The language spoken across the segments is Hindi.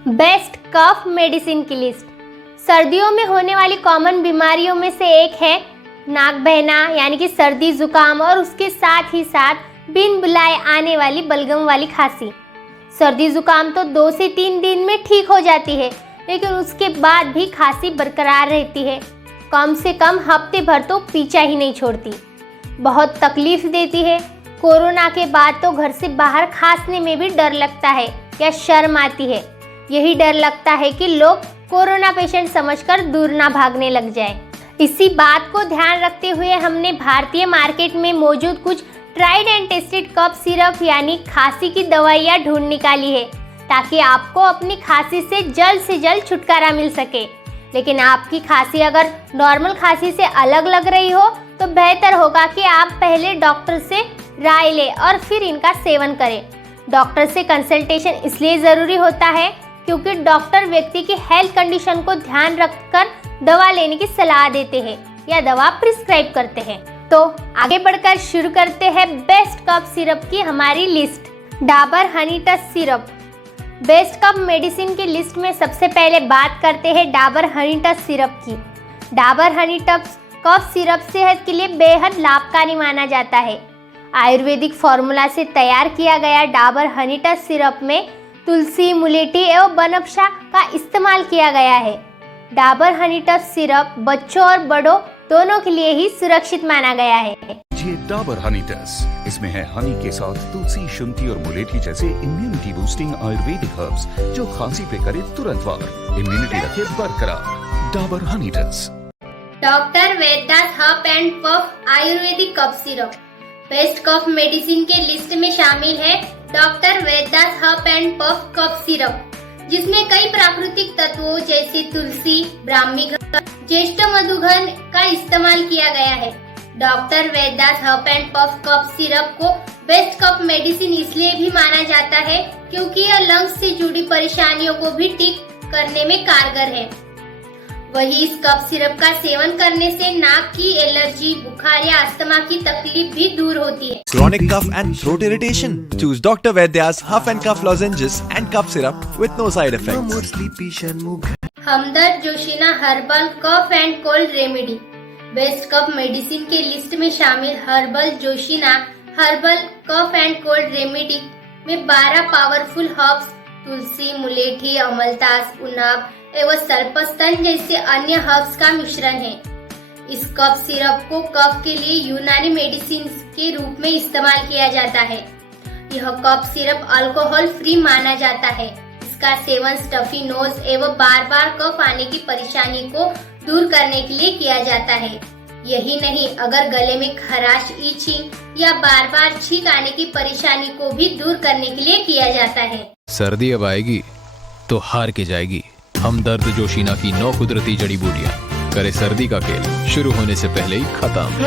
बेस्ट कफ मेडिसिन की लिस्ट। सर्दियों में होने वाली कॉमन बीमारियों में से एक है नाक बहना यानी कि सर्दी जुकाम और उसके साथ ही साथ बिन बुलाए आने वाली बलगम वाली खांसी। सर्दी जुकाम तो 2 से 3 दिन में ठीक हो जाती है, लेकिन उसके बाद भी खांसी बरकरार रहती है। कम से कम हफ्ते भर तो पीछा ही नहीं छोड़ती, बहुत तकलीफ देती है। कोरोना के बाद तो घर से बाहर खांसने में भी डर लगता है या शर्म आती है। यही डर लगता है कि लोग कोरोना पेशेंट समझकर दूर ना भागने लग जाए। इसी बात को ध्यान रखते हुए हमने भारतीय मार्केट में मौजूद कुछ tried and tested cough syrup यानी खांसी की दवाइयाँ ढूंढ निकाली है, ताकि आपको अपनी खांसी से जल्द छुटकारा मिल सके। लेकिन आपकी खांसी अगर नॉर्मल खांसी से अलग लग रही हो तो बेहतर होगा कि आप पहले डॉक्टर से राय लें और फिर इनका सेवन करें। डॉक्टर से कंसल्टेशन इसलिए ज़रूरी होता है क्योंकि डॉक्टर व्यक्ति की हेल्थ कंडीशन को ध्यान रखकर दवा लेने की सलाह देते हैं या दवा प्रिस्क्राइब करते हैं। तो आगे बढ़कर शुरू करते हैं बेस्ट कफ सिरप की हमारी list. Dabur honey touch syrup. Best cough medicine की लिस्ट में सबसे पहले बात करते हैं डाबर हनी टच सिरप की। Dabur honey touch cough syrup सेहत के लिए बेहद लाभकारी माना जाता है। आयुर्वेदिक फार्मूला से तैयार किया गया डाबर हनी टच सिरप में तुलसी, मुलेठी एवं बनफशा का इस्तेमाल किया गया है। डाबर हनी टच सिरप बच्चों और बड़ों दोनों के लिए ही सुरक्षित माना गया है। ये डाबर हनी टच, इसमें है हनी के साथ तुलसी, शुंठी और मुलेठी जैसे इम्यूनिटी बूस्टिंग आयुर्वेदिक हर्ब्स जो खांसी पे करे तुरंत वार, इम्यूनिटी रखे बरकरार। Dabur honey touch. Doctor Vaidyanath herb and puff Ayurvedic cough syrup. Best cough medicine के लिस्ट में शामिल है doctor Vaidyanath herb and puff cough syrup, जिसमें कई प्राकृतिक तत्वों जैसे तुलसी, ब्राह्मी घन, ज्येष्ठ मधुघन का इस्तेमाल किया गया है। Doctor Vaidyanath herb and puff cough syrup को बेस्ट कफ मेडिसिन इसलिए भी माना जाता है क्योंकि यह लंग्स से जुड़ी परेशानियों को भी ठीक करने में कारगर है। वही इस कफ सिरप का सेवन करने से नाक की एलर्जी, बुखार या अस्थमा की तकलीफ भी दूर होती है। Chronic cough and throat irritation? Choose Dr. Vaidya's Huff and Cough lozenges and cough syrup with no side effects. Hamdard Joshina herbal cough and cold remedy. Best cough medicine के लिस्ट में शामिल herbal Joshina herbal cough and cold remedy में 12 पावरफुल हर्ब्स तुलसी, मुलेठी, अमलतास, उनाब एवं सर्पस्तन जैसे अन्य हर्ब्स का मिश्रण है। इस कफ सिरप को कफ के लिए यूनानी मेडिसिन के रूप में इस्तेमाल किया जाता है। यह कफ सिरप अल्कोहल फ्री माना जाता है। इसका सेवन स्टफी नोज एवं बार बार कफ आने की परेशानी को दूर करने के लिए किया जाता है। यही नहीं, अगर गले में खराश, ईचिंग या बार बार छींक आने की परेशानी को भी दूर करने के लिए किया जाता है। सर्दी अब आएगी तो हार के जाएगी। हमदर्द जोशीना की 9 कुदरती जड़ी बूटियां करे सर्दी का खेल शुरू होने से पहले ही खत्म।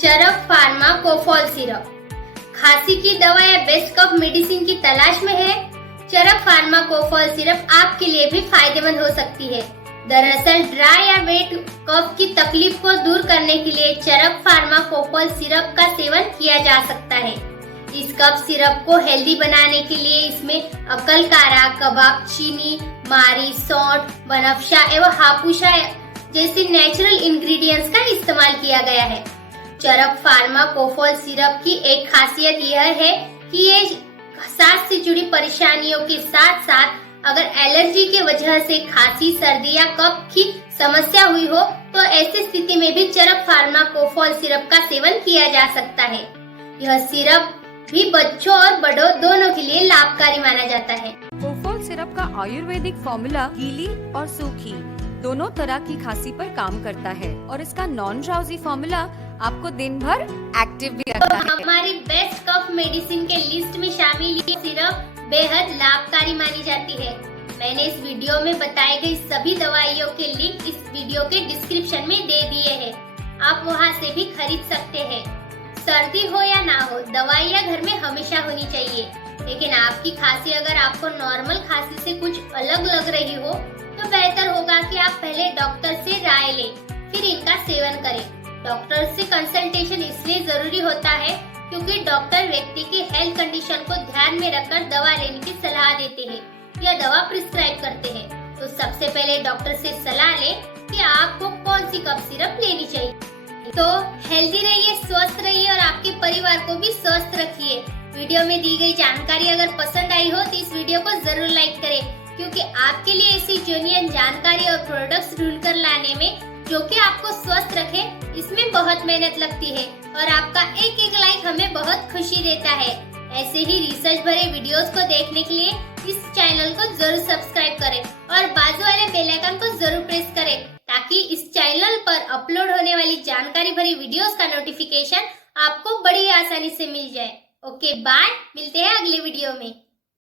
चरक फार्मा कोफॉल सिरप। खांसी की दवा या बेस्ट कफ मेडिसिन की तलाश में है? चरक फार्मा कोफॉल सिरप आपके लिए भी फायदेमंद हो सकती है। दरअसल ड्राई या वेट कफ की तकलीफ को दूर करने के लिए चरक फार्मा कोफॉल सिरप का सेवन किया जा सकता है। इस कफ सिरप को हेल्दी बनाने के लिए इसमें अकलकारा, कबाब चीनी, मारी, सौंठ, बनफशा एवं हापुसा जैसे नेचुरल इंग्रेडिएंट्स का इस्तेमाल किया गया है। चरक फार्मा कोफॉल सिरप की एक खासियत यह है कि ये सांस से जुड़ी परेशानियों के साथ साथ अगर एलर्जी के वजह से खांसी, सर्दी या कफ की समस्या हुई हो तो ऐसी स्थिति में भी चरक फार्मा कोफॉल सिरप का सेवन किया जा सकता है। यह सिरप भी बच्चों और बड़ों दोनों के लिए लाभकारी माना जाता है। कोफॉल सिरप का आयुर्वेदिक फॉर्मूला गीली और सूखी दोनों तरह की खांसी पर काम करता है और इसका नॉन ड्राउजी फॉर्मूला आपको दिन भर एक्टिव भी रखता है। हमारी बेस्ट कफ मेडिसिन के लिस्ट में शामिल ये सिरप बेहद लाभकारी मानी जाती है। मैंने इस वीडियो में बताई गई सभी दवाइयों के लिंक इस वीडियो के डिस्क्रिप्शन में दे दिए हैं, आप वहां से भी खरीद सकते हैं। सर्दी हो या ना हो, दवाइयाँ घर में हमेशा होनी चाहिए, लेकिन आपकी खांसी अगर आपको नॉर्मल खांसी से कुछ अलग लग रही हो तो बेहतर होगा कि आप पहले डॉक्टर से राय लें, फिर इनका सेवन करें। डॉक्टर से कंसल्टेशन इसलिए जरूरी होता है क्योंकि डॉक्टर व्यक्ति की हेल्थ कंडीशन को ध्यान में रखकर दवा लेने की सलाह देते हैं या दवा प्रिस्क्राइब करते हैं। तो सबसे पहले डॉक्टर से सलाह लें कि आपको कौन सी कफ सिरप लेनी चाहिए। तो हेल्दी रहिए, स्वस्थ रहिए और आपके परिवार को भी स्वस्थ रखिए। वीडियो में दी गई जानकारी अगर पसंद आई हो तो इस वीडियो को जरूर लाइक करें, क्योंकि आपके लिए ऐसी जेन्युइन जानकारी और प्रोडक्ट्स ढूंढ कर लाने में जो कि आपको स्वस्थ रखे, इसमें बहुत मेहनत लगती है और आपका एक एक लाइक हमें बहुत खुशी देता है। ऐसे ही रिसर्च भरे वीडियोस को देखने के लिए इस चैनल को जरूर सब्सक्राइब करें और बाजू वाले बेल आइकन को जरूर प्रेस करें, ताकि इस चैनल पर अपलोड होने वाली जानकारी भरी वीडियोस का नोटिफिकेशन आपको बड़ी आसानी से मिल जाए। ओके बाय, मिलते हैं अगले वीडियो में।